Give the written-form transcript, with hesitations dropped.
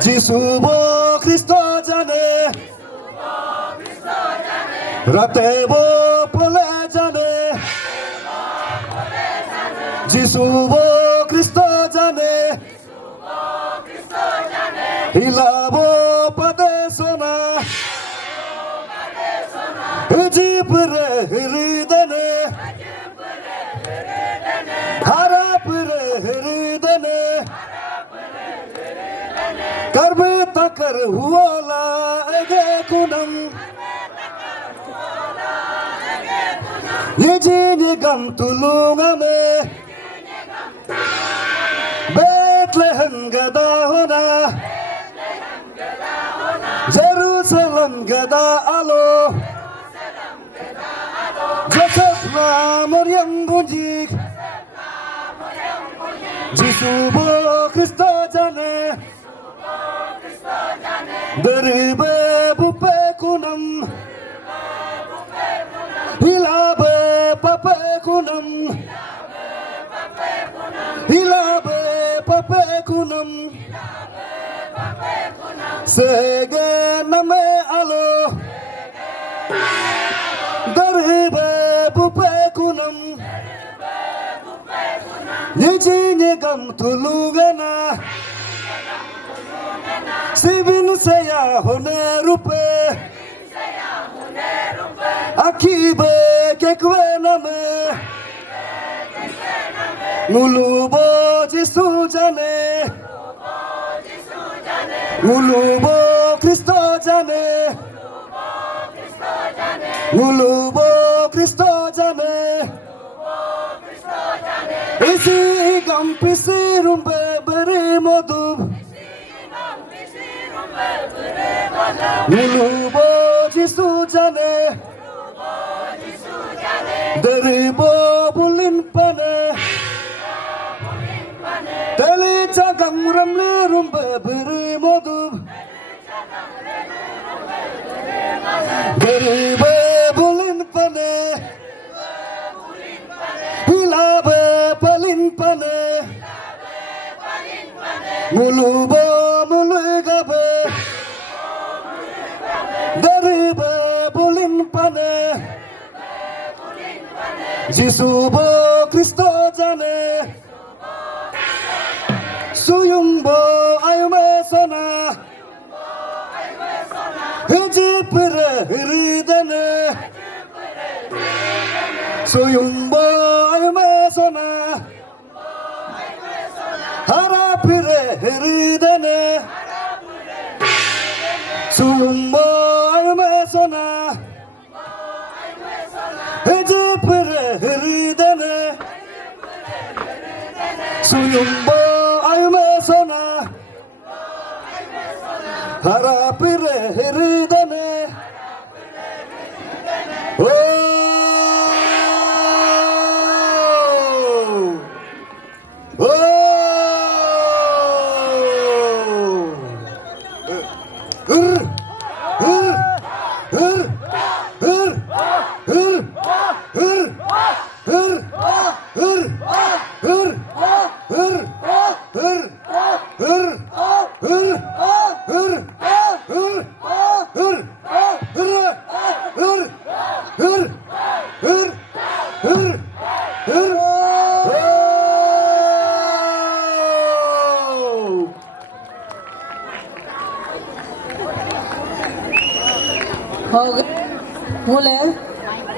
Jisubo Christo jane Ratebo pole jane Jisubo Christo jane Hilabo padesona Jipre hridane Harapre hridane Karbe takar huala ege kunam Niji nigam tulungame Bethlehem gada hona Jerusalem gada alo Joseph la Maryam bunjik Jisubo Christo jane Deribe bupe kunam Hilabe pape kunam Hilabe pape kunam Sege name alo Deribe bupe kunam Niji nigam tulugana Sibin seya hone rupe Akibe kekwe name Ngulubo Jisu jane Ngulubo Christo jane Ngulubo Christo jane Isi gampisi rumbe beri modub Ngulubo Jisu jane Deribo bulin pane Deli cagam ramli rumbe beri modub Deribo bulin pane Hilabe palin pane Ngulubo mulugabe Deribe bulin pane Jisubo Christo jane Suyumbo ayume sona Hijipre hridane Suyumbo ayume sona Harapire hridane Suyumbo ayume sona Hijipre hridane Suyumbo ayume sona Harapire hridane बहादुर हो गए मुलं